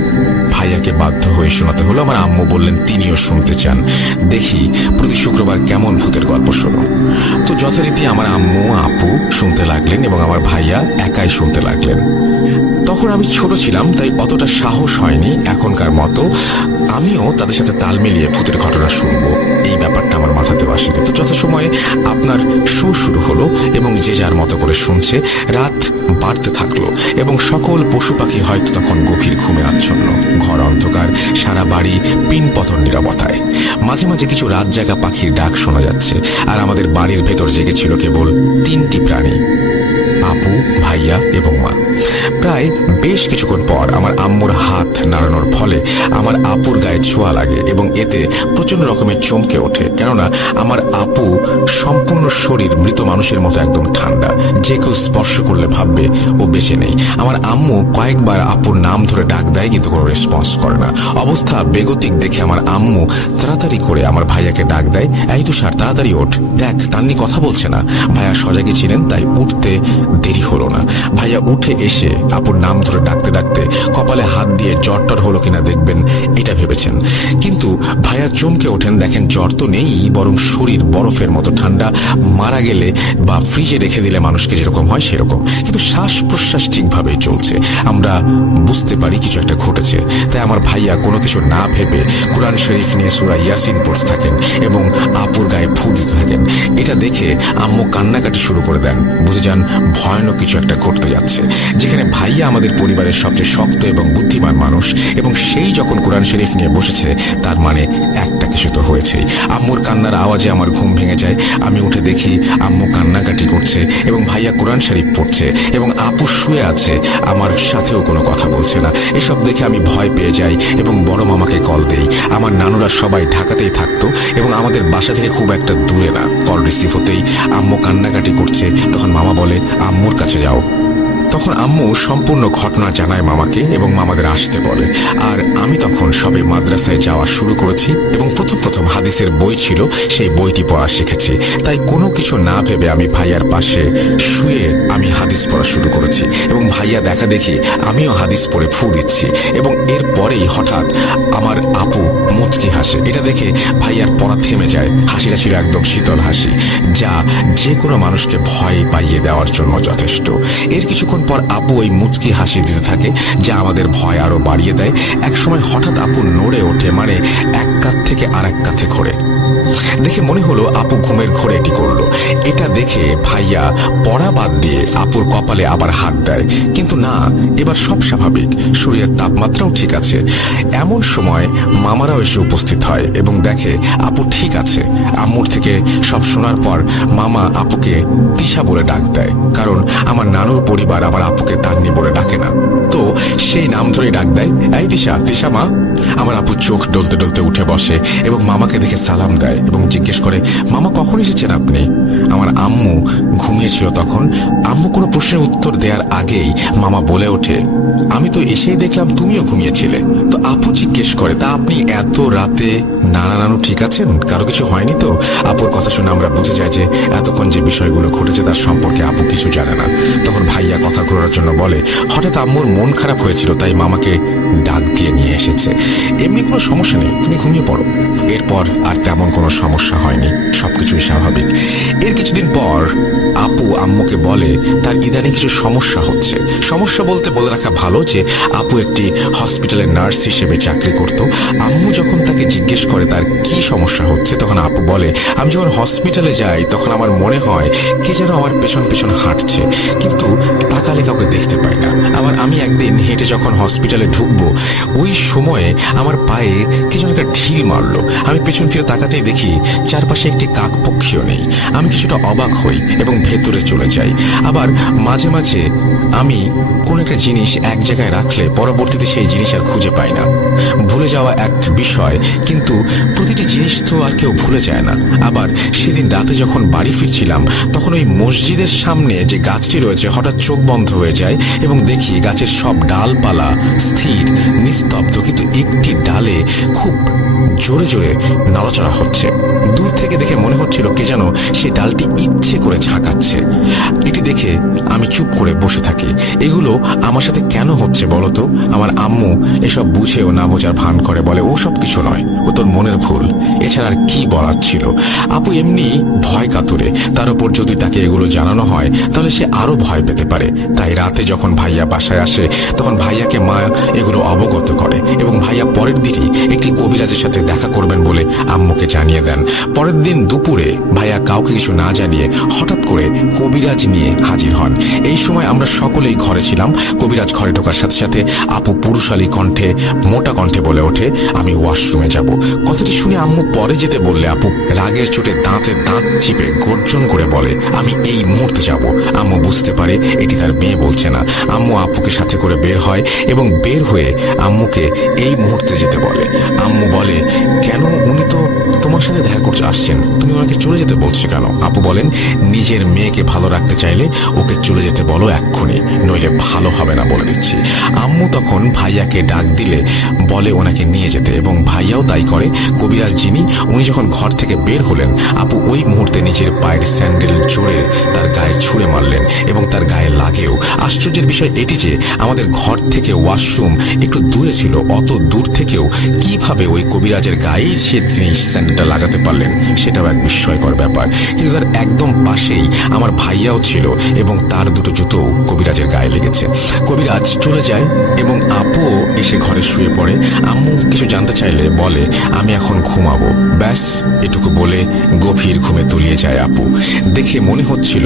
ভাইয়াকে বাধ্য হয়ে শোনাতে হলো। আমার আম্মু বললেন তিনিও শুনতে চান, দেখি প্রতি শুক্রবার কেমন ভূতের গল্প শোনো। তো যথারীতি আমার আম্মু আপু শুনতে লাগলেন এবং আমার ভাইয়া একাই শুনতে লাগলেন। তখন আমি ছোট ছিলাম, তাই অতটা সাহস হয়নি এখনকার মতো আমিও তাদের সাথে তাল মিলিয়ে ভূতের ঘটনা শুনবো, এই ব্যাপারটা আমার মাথাতেও আসেনি। তো যথাসময়ে আপনার শো শুরু হলো এবং যে যার মতো করে শুনছে। রাত বাড়তে থাকলো এবং সকল পশু পাখি হয়তো তখন গভীর ঘুমে আচ্ছন্ন। ঘর অন্ধকার, সারা বাড়ি পিনপতন নীরবতায়। মাঝে মাঝে কিছু রাত জাগা পাখির ডাক শোনা যাচ্ছে। আর আমাদের বাড়ির ভেতর জেগেছিল কেবল 3টি প্রাণী, আপু, ভাইয়া এবং মা। প্রায় বেশ কিছুক্ষণ পর আমার আম্মুর হাত নাড়ানোর ফলে আমার আপুর গায়ে ছোঁয়া লাগে এবং এতে প্রচন্ড রকমের চমকে ওঠে। কেননা আমার আপু সম্পূর্ণ শরীর মৃত মানুষের মতো একদম ঠান্ডা, যে কেউ স্পর্শ করলে ভাববে ও বেঁচে নেই। আমার আম্মু কয়েকবার আপুর নাম ধরে ডাক দেয়, কিন্তু কোনো রেসপন্স করে না। অবস্থা বেগতিক দেখে আমার আম্মু তাড়াতাড়ি করে আমার ভাইয়াকে ডাক দেয়, এই তুষার তাড়াতাড়ি ওঠ, দেখ তান্নি কথা বলছে না। ভাইয়া সজাগে ছিলেন, তাই উঠতে দেরি হলো না। ভাইয়া উঠে এসে আপুর নাম ধরে ডাকতে ডাকতে কপালে হাত দিয়ে জ্বর টর হলো কিনা দেখবেন এটা ভেবেছেন, কিন্তু ভাইয়া চমকে ওঠেন, দেখেন জ্বর তো নেই, বরং শরীর বরফের মতো ঠান্ডা, মারা গেলে বা ফ্রিজে রেখে দিলে মানুষকে যেরকম হয় সেরকম, কিন্তু শ্বাস প্রশ্বাস ঠিকভাবেই চলছে। আমরা বুঝতে পারি কিছু একটা ঘটেছে। তাই আমার ভাইয়া কোনো কিছু না ভেবে কোরআন শরীফ নিয়ে সূরা ইয়াসিন পড়তে থাকেন এবং আপুর গায়ে ফু দিতে থাকেন। এটা দেখে আম্মু কান্নাকাটি শুরু করে দেন। বুঝে যান ভয়ানক কিছু একটা ঘটতে যাচ্ছে। যেখানে ভাইয়া আমাদের পরিবারের সবচেয়ে শক্ত এবং বুদ্ধিমান মানুষ, এবং সেই যখন কোরআন শরীফ নিয়ে বসেছে তার মানে একটা কিছু তো হয়েছেই। আম্মুর কান্নার আওয়াজে আমার ঘুম ভেঙে যায়। আমি উঠে দেখি আম্মু কান্নাকাটি করছে এবং ভাইয়া কোরআন শরীফ পড়ছে এবং আপু শুয়ে আছে, আমার সাথেও কোনো কথা বলছে না। এসব দেখে আমি ভয় পেয়ে যাই এবং বড় মামাকে কল দেই। আমার নানুরা সবাই ঢাকাতেই থাকতো এবং আমাদের বাসা থেকে খুব একটা দূরে না। কল রিসিভ হতেই আম্মু কান্নাকাটি করছে। তখন মামা বলে, আম্মুর কাছে যাও। তখন আম্মু সম্পূর্ণ ঘটনা জানায় মামাকে এবং মামাদের আসতে বলে। আর আমি তখন সবে মাদ্রাসায় যাওয়া শুরু করেছি এবং প্রথম প্রথম হাদিসের বই ছিল, সেই বইটি পড়া শিখেছি। তাই কোনো কিছু না ভেবে আমি ভাইয়ার পাশে শুয়ে আমি হাদিস পড়া শুরু করেছি এবং ভাইয়া দেখা দেখি আমিও হাদিস পড়ে ফু দিচ্ছি এবং এরপরেই হঠাৎ আমার আপু মুচকি হাসে। এটা দেখে ভাইয়ার পড়া থেমে যায়। হাসিটা ছিল একদম শীতল হাসি, যা যে কোনো মানুষকে ভয় পাইয়ে দেওয়ার জন্য যথেষ্ট। এর কিছুক্ষণ পর আপু ওই মুচকি হাসি দিতে থাকে, যা আমাদের ভয় আরো বাড়িয়ে দেয়। একসময় হঠাৎ আপু নড়ে ওঠে, মানে এক কাঁধ থেকে আর এক কাঁধে ঘোরে। দেখে মনে হলো আপু ঘুমের ঘোরে এটি করলো। এটা দেখে ভাইয়া পড়া বাদ দিয়ে আপুর কপালে আবার হাত দেয়, কিন্তু না, এবার সব স্বাভাবিক, শরীরের তাপমাত্রাও ঠিক আছে। এমন সময় মামারাও এসে উপস্থিত হয় এবং দেখে আপু ঠিক আছে। আম্মুর থেকে সব শোনার পর মামা আপুকে তিশা বলে ডাক দেয়, কারণ আমার নানুর পরিবার আমার আপুকে তান্নি বলে ডাকে না, তো সেই নাম ধরেই ডাক দেয়, এই তিশা, তিশা মা। আমার আপু চোখ ডলতে ডলতে উঠে বসে এবং মামাকে দেখে সালাম দেয় এবং জিজ্ঞেস করে, মামা কখন এসেছেন আপনি? আমার আম্মু ঘুমিয়েছিল তখন। আম্মু কোনো প্রশ্নের উত্তর দেওয়ার আগেই মামা বলে ওঠে, আমি তো এসেই দেখলাম তুমিও ঘুমিয়েছিলে। তো আপু জিজ্ঞেস করে, তা আপনি এত রাতে? নানা নানু ঠিক আছেন? কারো কিছু হয়নি তো? আপুর কথা শুনে আমরা বুঝে যাই যে এতক্ষণ যে বিষয়গুলো ঘটেছে তার সম্পর্কে আপু কিছু জানে না। তখন ভাইয়া কথা ঘোরার জন্য বলে, হঠাৎ আম্মুর মন খারাপ হয়েছিল, তাই মামাকে ডাক দিয়ে নিয়ে এসেছে। এমনি কোনো সমস্যা নেই, তুমি ঘুমিয়ে পড়ো। এরপর আর তেমন কোনো সমস্যা হয়নি, সবকিছুই স্বাভাবিক। এর কিছুদিন পর আপু আম্মুকে বলে তার ইদানিং কিছু সমস্যা হচ্ছে। সমস্যা বলতে বলে রাখা ভালো যে আপু একটি হসপিটালের নার্স হিসেবে চাকরি করত। আম্মু যখন তাকে জিজ্ঞেস করে তার কি সমস্যা হচ্ছে, তখন আপু বলে, আমি যখন হসপিটালে যাই তখন আমার মনে হয় কে যেন আমার পেছন পেছন হাঁটছে, কিন্তু তাকালে কাউকে দেখতে পাই না। আবার আমি একদিন হেঁটে যখন হসপিটালে ঢুকবো ওই সময়ে আমার পায়ে কে যেন একটা ঢিল মারলো। আমি পেছন ফিরে তাকাতেই দেখি চারপাশে একটি কাকপক্ষীও নেই। আমি কিছুটা অবাক হই এবং ভেতরে চলে যাই। আবার মাঝে মাঝে আমি কোন একটা জিনিস এক জায়গায় রাখলে পরবর্তীতে সেই জিনিস আর খুঁজে পাই না। ভুলে যাওয়া এক বিষয়, কিন্তু প্রতিটি জিনিস তো আর কেউ ভুলে যায় না। আবার সেদিন রাতে যখন বাড়ি ফিরছিলাম তখন ওই মসজিদের সামনে যে গাছটি রয়েছে হঠাৎ চোখ বন্ধ হয়ে যায় এবং দেখি গাছের সব ডালপালা স্থির নিস্তব্ধ, কিন্তু একটি ডালে খুব জোরে জোরে নড়াচড়া হচ্ছে। দূর থেকে দেখে মনে হচ্ছিল কে যেন সেই ডালটি ইচ্ছে করে ঝাঁকাচ্ছে। এটি দেখে আমি চুপ করে বসে থাকি। এগুলো আমার সাথে কেন হচ্ছে বলতো? আমার আম্মু এসব বুঝেও না বোঝার ভান করে, বলে ও সব কিছু নয়, ও তোর মনের ভুল। এছাড়া আর কি বলার ছিল? আপু এমনি ভয় কাতুরে, তার উপর যদি তাকে এগুলো জানানো হয় তাহলে সে আরো ভয় পেতে পারে। তাই রাতে যখন ভাইয়া বাসায় আসে তখন ভাইয়াকে মা এগুলো অবগত করে এবং ভাইয়া পরের দিনই একটি কবিরাজের সাথে দেখা করবেন বলে আম্মুকে জানিয়ে দেন। পরের দিন দুপুরে ভাইয়া কাউকে কিছু না জানিয়ে হঠাৎ করে কবিরাজ নিয়ে হাজির হন। এই সময় আমরা সকলেই ঘরে ছিলাম। কবিরাজ ঘরে ঢোকার সাথে সাথে আপু পুরুষালী কণ্ঠে, মোটা কণ্ঠে বলে ওঠে, আমি ওয়াশরুমে যাব। কথাটি শুনে আম্মু পরে যেতে বললে আপু রাগের চোটে দাঁতে দাঁত চিপে গর্জন করে বলে, আমি এই মুহূর্তে যাব। আম্মু বুঝতে পারে এটি তার মেয়ে বলছে না। আম্মু আপুকে সাথে করে বের হয় এবং বের হয়ে আম্মুকে এই মুহূর্তে যেতে বলে। আম্মু বলে, কেন? উনি তো তোমার সাথে দেখা করতে আসছেন, তুমি ওনাকে চলে যেতে বলছো কেন? আপু বলেন, নিজের মেয়েকে ভালো রাখতে চাইলে ওকে চলে যেতে বলো এক্ষুনি, নইলে ভালো হবে না বলে দিচ্ছি। আম্মু তখন ভাইয়াকে ডাক দিলে বলে ওনাকে নিয়ে যেতে এবং ভাইয়াও তাই করে। কবিরাজ যিনি, উনি যখন ঘর থেকে বের হলেন আপু ওই মুহূর্তে নিজের পায়ের স্যান্ডেল জোরে তার গায়ে ছুঁড়ে মারলেন এবং তার গায়ে লাগে আশ্চর্যের বিষয় এটি যে আমাদের ঘর থেকে ওয়াশরুম একটু দূরে ছিল। অত দূর থেকেও কিভাবে ওই কবিরাজের গায়েই তিনি স্যান্ডেলটা লাগাতে পারলেন সেটাও এক বিস্ময়কর ব্যাপার। কিন্তু তার একদম পাশেই আমার ভাইয়াও ছিল এবং তার দুটো জুতো কবিরাজের গায়ে লেগেছে। কবিরাজ চলে যায় এবং আপুও এসে ঘরে শুয়ে পড়ে। আম্মু কিছু জানতে চাইলে বলে আমি এখন ঘুমাবো। ব্যাস এটুকু বলে গভীর ঘুমে তলিয়ে যায় আপু। দেখে মনে হচ্ছিল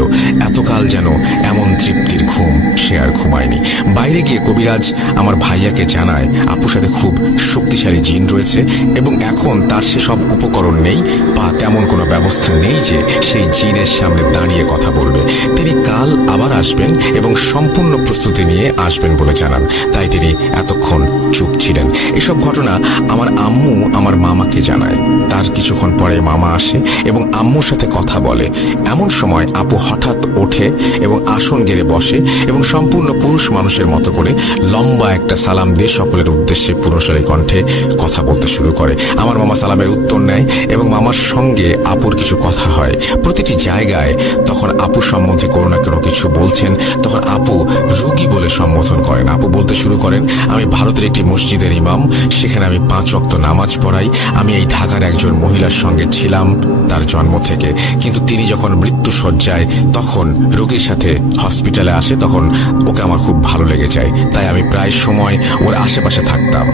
এতকাল যেন এমন তৃপ্তির ঘুম সে আর ঘুমায়নি। বাইরে গিয়ে কবিরাজ আমার ভাইয়াকে জানায় আপুর সাথে খুব শক্তিশালী জিন রয়েছে এবং এখন তার সেসব উপকরণ নেই বা তেমন কোনো ব্যবস্থা নেই যে সেই জিনের সামনে দাঁড়িয়ে কথা বলবে। তিনি কাল আবার আসবেন এবং সম্পূর্ণ প্রস্তুতি নিয়ে আসবেন বলে জানান। তাই তিনি এতক্ষণ চুপ ছিলেন। এসব ঘটনা আমার আম্মু আমার মামাকে জানায়। তার কিছুক্ষণ পরে মামা আসে এবং আম্মুর সাথে কথা বলে। এমন সময় আপু হঠাৎ ওঠে এবং আসন গেড়ে বসে এবং সম্পূর্ণ পুরুষ মানুষের মতো করে লম্বা একটা সালাম দিয়ে সকলের উদ্দেশ্যে পুরুষালী কণ্ঠে কথা বলতে শুরু করে। আমার মামা সালামের উত্তর নেয় এবং মামার সঙ্গে আপুর কিছু কথা হয়। প্রতিটি জায়গায় তখন আপু সম্বন্ধে কোনো না কোনো কিছু বলছেন। তখন আপু রুগী বলে সম্বোধন করেন। আপু বলতে শুরু করেন আমি ভারতের একটি মসজিদের ইমাম, সেখানে আমি 5 ওয়াক্ত নামাজ পড়াই। আমি এই ঢাকার একজন মহিলার সঙ্গে ছিলাম তার জন্ম থেকে, কিন্তু তিনি যখন মৃত্যু শয্যায় তখন রোগীর সাথে হসপিটালে আসে তখন ওকে আমার খুব ভালো লেগে যায়। তাই আমি প্রায় সময় ওর আশেপাশে থাকতাম।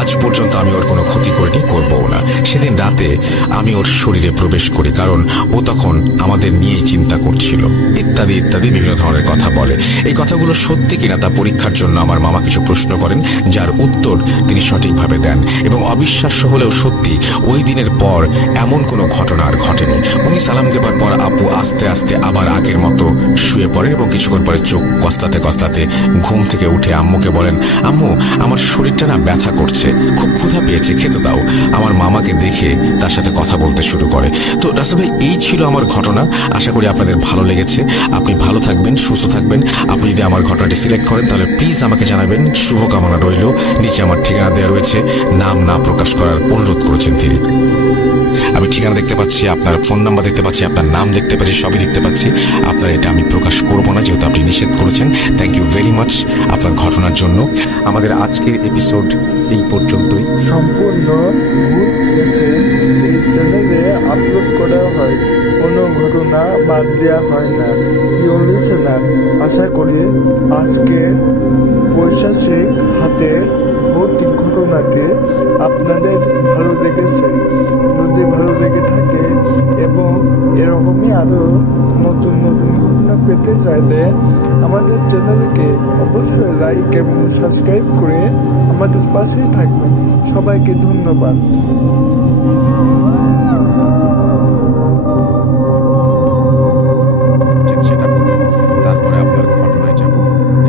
আজ পর্যন্ত আমি ওর কোনো ক্ষতি করিনি, করবও না। সেদিন রাতে আমি ওর শরীরে প্রবেশ করি কারণ ও তখন আমাদের নিয়েই চিন্তা করছিল, ইত্যাদি ইত্যাদি বিভিন্ন ধরনের কথা বলে। এই কথাগুলো সত্যি কিনা তা পরীক্ষার জন্য আমার মামা কিছু প্রশ্ন করেন, যার উত্তর তিনি সঠিকভাবে দেন এবং অবিশ্বাস্য হলেও সত্যি ওই দিনের পর এমন কোনো ঘটনা আর ঘটেনি। উনি সালাম দেবার পর আপু আস্তে আস্তে আবার আগের মতো শুয়ে পড়েন এবং কিছুক্ষণ পরে চোখ কসলাতে কসলাতে ঘুম থেকে উঠে আম্মুকে বলেন আম্মু আমার শরীরটা না ব্যথা করছে, খুব ক্ষুধা পেয়েছে, খেতে দাও। আমার মামাকে দেখে তার সাথে কথা বলতে শুরু করে। তো রাসেল ভাই এই ছিল আমার ঘটনা। আশা করি আপনাদের ভালো লেগেছে। আপনি ভালো থাকবেন, সুস্থ থাকবেন। আপনি যদি আমার ঘটনাটি সিলেক্ট করেন তাহলে প্লিজ আমাকে জানাবেন। শুভকামনা রইল। নিচে আমার ঠিকানা দেওয়া রয়েছে, নাম না প্রকাশ করার অনুরোধ করেছেন তিনি। আমি ঠিকানা দেখতে পাচ্ছি, আপনার ফোন নাম্বার দেখতে পাচ্ছি, আপনার নাম দেখতে পাচ্ছি, সবই দেখতে পাচ্ছি। আপনার এটা আমি প্রকাশ করব না যেহেতু আপনি নিষেধ করেছেন। থ্যাংক ইউ ভেরি মাচ আপনার ঘটনার জন্য। আমাদের আজকের এপিসোড এই পর্যন্তই। সম্পূর্ণ ভূত এফএম এই চ্যানেলে আপলোড করা হয়, কোনো ঘটনা বাদ দেওয়া হয় না। প্রিয় লিসেনার, আশা করি আজকের পৈশাচিক হাতের ভৌতিক ঘটনাটি আপনাদের ভালো লেগেছে। যদি ভালো লেগে থাকে এবং এরকমই আরও নতুন নতুন ঘটনা পেতে চাইলে আমাদের চ্যানেলকে অবশ্যই লাইক এবং সাবস্ক্রাইব করে আমাদের পাশেই থাকবেন। সবাইকে ধন্যবাদ। সেটা বলবেন, তারপরে আপনার ঘটনায় যাব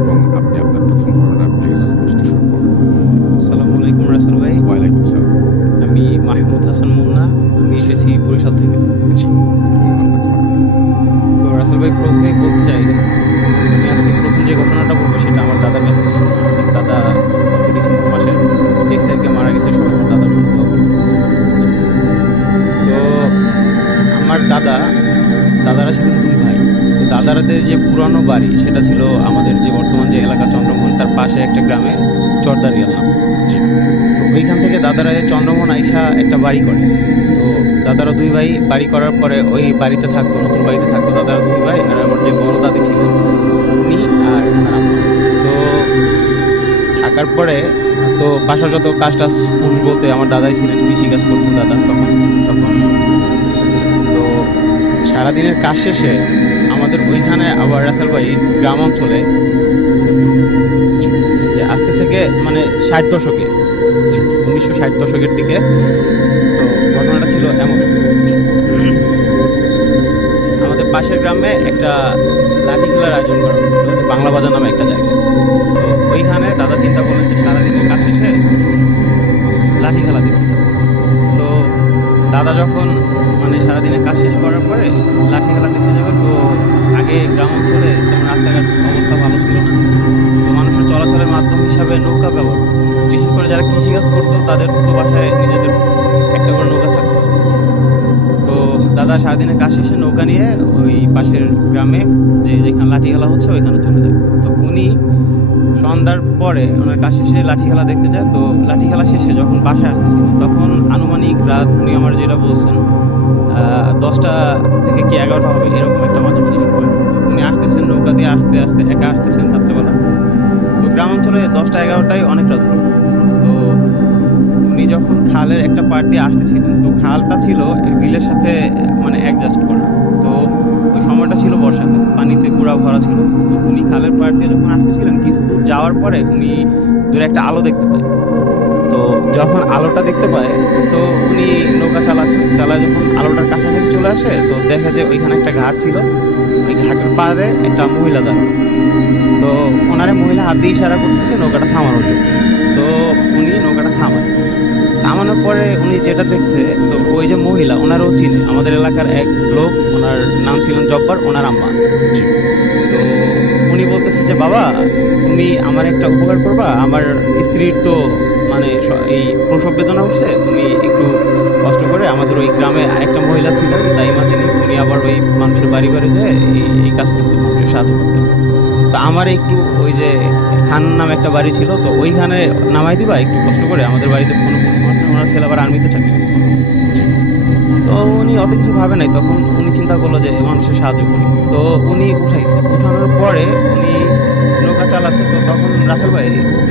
এবং আপনি আপনার প্রথম ঘটনা প্লিজ শুরু করুন। আসসালামু আলাইকুম রাসেল ভাই। ওয়ালাইকুম সালাম। আমি মাহমুদ হাসান মুন্না, আমি এসেছি বরিশাল থেকে। জি, বলুন আপনার ঘটনা। তো রাসেল ভাই প্রথমেই বলতে চাই, আমি আজকে প্রথম যে ঘটনাটা বলবো সেটা আমার দাদার কাছ থেকে শুনলাম। দাদা গত ডিসেম্বর মাসে 23 তারিখে মারা গেছে, সবাই আমার দাদার শুনতে হবে। তো আমার দাদারা ছিলেন 2 ভাই। তো দাদারাদের যে পুরানো বাড়ি সেটা ছিল আমাদের যে বর্তমান যে এলাকা চন্দ্রমোহন, তার পাশে একটা গ্রামে চরদারিয়াল নাম। জি। তো ওইখান থেকে দাদারা চন্দ্রমোহন আইসা একটা বাড়ি করে। তো দাদারা 2 ভাই বাড়ি করার পরে ওই বাড়িতে থাকতো, নতুন বাড়িতে থাকতো দাদারা 2 ভাই। আর আমার যে বড় দাদি ছিল উনি আর ওনার আম্মা। তো থাকার পরে তো বাসার যত কাজ টাজ পুরুষ বলতে আমার দাদাই ছিলেন, কৃষিকাজ করতেন দাদা তখন। তো সারাদিনের কাজ শেষে আমাদের ওইখানে আবার রাসেল ভাই গ্রাম অঞ্চলে যে আজকে থেকে মানে 60 দশকে 1960 দশকের দিকে তো ঘটনাটা ছিল এমন। আমাদের পাশের গ্রামে একটা লাঠি খেলার আয়োজন করা হয়েছিল, বাংলা বাজার নামে একটা জায়গায়। তো ওইখানে দাদা চিন্তা করলেন যে সারাদিনের কাজ শেষে লাঠি খেলা দেখতে যাবে। তো দাদা যখন মানে সারাদিনের কাজ শেষ করার পরে লাঠি খেলা দেখতে যাবে, তো আগে গ্রাম অঞ্চলে তেমন রাস্তাঘাট অবস্থা ভালো ছিল না। তো মানুষের চলাচলের মাধ্যম হিসাবে নৌকা ব্যবহার, বিশেষ করে যারা কৃষিকাজ করতো তাদের তো বাসায় নিজেদের একটা করে নৌকা থাকতো। তো দাদা দাদা সারাদিনের কাজ শেষে নৌকা নিয়ে ওই পাশের গ্রামে যেখানে লাঠি খেলা হচ্ছে ওইখানে চলে যায়। তো উনি সন্ধ্যার পরে ওনার কাজ শেষে লাঠি খেলা দেখতে যায়। তো লাঠি খেলা শেষে যখন বাসায় আসতেছিল তখন আনুমানিক রাত, উনি আমার যেটা বলছেন 10টা থেকে কি 11টা হবে এরকম একটা মাঝামাঝি সময়। তো উনি আসতেছেন নৌকা দিয়ে আস্তে আস্তে একা আসতেছেন রাত্রেবেলা। তো গ্রাম অঞ্চলে 10টা 11টায় অনেকটা দূর। তো উনি যখন খালের একটা পাড় দিয়ে আসতেছিলেন, তো খালটা ছিল বিলের সাথে মানে অ্যাডজাস্ট করা। তো ওই সময়টা ছিল বর্ষাকাল, পানিতে পুরা ভরা ছিল। তো উনি খালের পাড় দিয়ে যখন আসতেছিলেন কিছু দূর যাওয়ার পরে উনি দূরে একটা আলো দেখতে পায়। তো যখন আলোটা দেখতে পায় তো উনি নৌকা চালায় যখন আলোটার কাছাকাছি চলে আসে তো দেখে যে ওইখানে একটা ঘাট ছিল, ওই ঘাটের পাড়ে একটা মহিলা দাঁড়ানো। তো ওনারে মহিলা হাত দিয়ে ইশারা করতেছে নৌকাটা থামানোর জন্য। তো উনি নৌকাটা থামানোর পরে উনি যেটা দেখছে, তো ওই যে মহিলা ওনারও চিনে, আমাদের এলাকার এক লোক, ওনার নাম ছিলেন জব্বার, ওনার আম্মা। তো উনি বলতেছে যে বাবা তুমি আমার একটা উপকার করবা, আমার স্ত্রীর তো মানে এই প্রসব বেদনা হচ্ছে, তুমি একটু কষ্ট করে আমাদের ওই গ্রামে আরেকটা মহিলা ছিল দাইমা, উনি আবার ওই মানুষের বাড়ি বাড়ি যায় এই কাজ করতে, মানুষের সাহায্য করতে। তো আমার একটু ওই যে খান নামে একটা বাড়ি ছিল, তো ওইখানে নামাই দিবা একটু কষ্ট করে, আমাদের বাড়িতে কোনো পুরুষ মানুষ নেই, ওনার ছেলে আবার আর্মিতে চাকরি করতো। তো উনি অত কিছু ভাবে নাই, তখন উনি চিন্তা করলো যে মানুষের সাহায্য করি। তো উনি উঠানোর পরে উনি নৌকা চালাচ্ছে। তো তখন রাসেল ভাই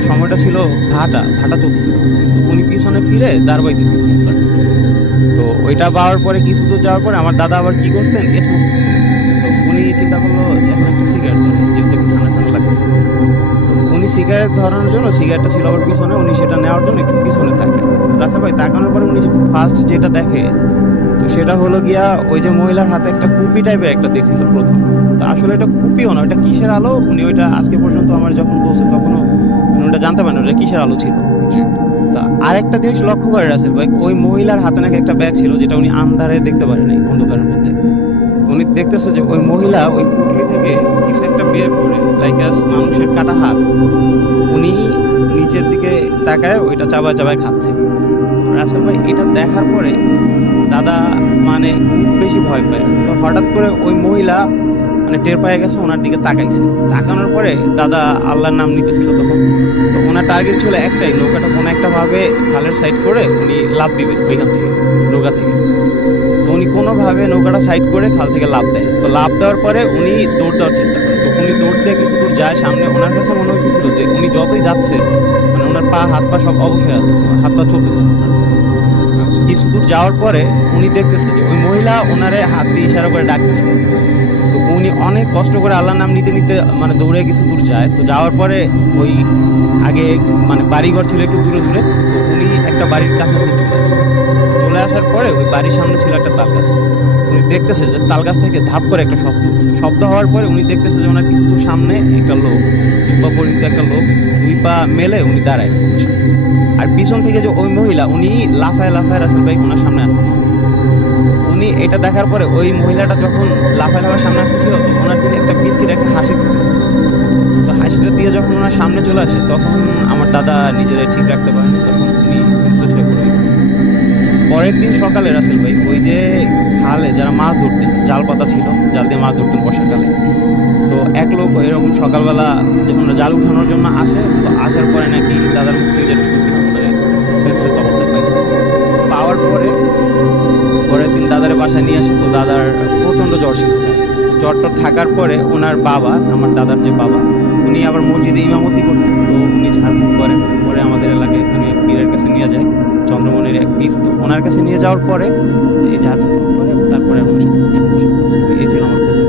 সময়টা ছিল ভাটা চলতেছিল। তো উনি পিছনে ফিরে দাঁড় বাইতেছিল নৌকার। তো ওইটা পাওয়ার পরে কিছু দূর যাওয়ার পরে আমার দাদা আবার কি করতেন, স্মোক করতেন। তো উনি চিন্তা করলো এখন একটা সিগারেট ধরে, যেহেতু একটু ঠান্ডা লাগতেছে। তো উনি সিগারেট ধরানোর জন্য, সিগারেটটা ছিল আবার পিছনে, উনি সেটা নেওয়ার জন্য একটু পিছনে তাকায়। রাসেল ভাই তাকানোর পরে উনি ফার্স্ট যেটা দেখে তো সেটা হলো গিয়া ওই যে মহিলার হাতে একটা কুপি টাইপের একটা দেখছিল প্রথম। তো আসলে এটা কুপিও না, ওটা কিসের আলো উনি ওইটা আজকে পর্যন্ত আমার যখন বলছে তখনও উনি ওটা জানতে পারেন ওটা কিসের আলো ছিল। তা আরেকটা জিনিস লক্ষ্য করে রাসেল ভাই, ওই মহিলার হাতে নাকি একটা ব্যাগ ছিল যেটা উনি আন্ধারে দেখতে পারে নাই, অন্ধকারের মধ্যে। তো উনি দেখতেছে যে ওই মহিলা ওই পুটলি থেকে কিছু একটা বের করে লাইক মানুষের কাটা হাত উনি নিচের দিকে তাকায় ওইটা চাবায় খাচ্ছে। রাসেল ভাই এটা দেখার পরে দাদা মানে খুব বেশি ভয় পায়। তো হঠাৎ করে ওই মহিলা মানে টের পেয়ে গেছে, ওনার দিকে তাকানোর পরে দাদা আল্লাহর নাম নিতেছিল তখন। তো ওনার টার্গেট ছিল একটাই, নৌকাটা কোনো একটা ভাবে খালের সাইড করে উনি লাফ দিবে ওইখান থেকে, নৌকা থেকে। তো উনি কোনোভাবে নৌকাটা সাইড করে খাল থেকে লাফ দেয়। তো লাফ দেওয়ার পরে উনি দৌড় দেওয়ার চেষ্টা করেন। তো উনি দৌড় দিয়ে কিছু দূর যায় সামনে, ওনার কাছে মনে হইতেছিল যে উনি যতই যাচ্ছে মানে ওনার হাত পা সব অবশ্যই আসতেছে, হাত পা চলতেছে না ওনার। কিছু দূর যাওয়ার পরে উনি দেখতেছে যে ওই মহিলা ওনারে হাত দিয়ে ইশারা করে ডাকতেছে। তো উনি অনেক কষ্ট করে আল্লাহর নাম নিতে নিতে মানে দৌড়ে কিছু দূর যায়। তো যাওয়ার পরে ওই আগে মানে বাড়িঘর ছিল একটু দূরে। তো উনি একটা বাড়ির কাছাকাছি চলে আসার পরে ওই বাড়ির সামনে ছিল একটা তাল গাছ। উনি দেখতেছে যে তাল গাছ থেকে ধাপ করে একটা শব্দ হওয়ার পরে উনি দেখতেছে যে ওনার কিছু দূর সামনে একটা লোক, জুব্বা পরিহিত একটা লোক, 2 পা মেলে উনি দাঁড়ায় আছে। আর পিছন থেকে যে ওই মহিলা উনি লাফায় রাসেল ভাই ওনার সামনে আসতেছে। উনি এটা দেখার পরে ওই মহিলাটা যখন লাফায় সামনে আসতেছিল তো ওনার দিকে একটা বৃদ্ধির একটা হাসি দিতেছিল। তো হাসিটা দিয়ে যখন ওনার সামনে চলে আসে তখন আমার দাদা নিজেরা ঠিক রাখতে পারেনি, তখন উনি সেন্সলেস হয়ে পড়ে গেছেন। পরের দিন সকালে রাসেল ভাই ওই যে খালে যারা মাছ ধরতেন, জাল পাতা ছিল, জাল দিয়ে মাছ ধরতেন বর্ষাকালে। তো এক লোক এরকম সকালবেলা যখন জাল উঠানোর জন্য আসে, তো আসার পরে নাকি দাদার মুখ থেকে যেটা শুনছিলাম ওনারে সেন্সলেস অবস্থায় পাইছে। পাওয়ার পরের দিন দাদারে বাসায় নিয়ে আসে। তো দাদার প্রচণ্ড জ্বর ছিল। জ্বরটা থাকার পরে ওনার বাবা, আমার দাদার যে বাবা, উনি আবার মসজিদে ইমামতি করতেন। তো উনি ঝাড়ফুঁক করেন, পরে আমাদের এলাকায় স্থানীয় এক পীরের কাছে নিয়ে যায়, চন্দ্রমণির এক পীর। তো ওনার কাছে নিয়ে যাওয়ার পরে এই ঝাড়ফুঁক করে তারপরে আমার সাথে সমস্যা, এই ছিল আমার প্রথম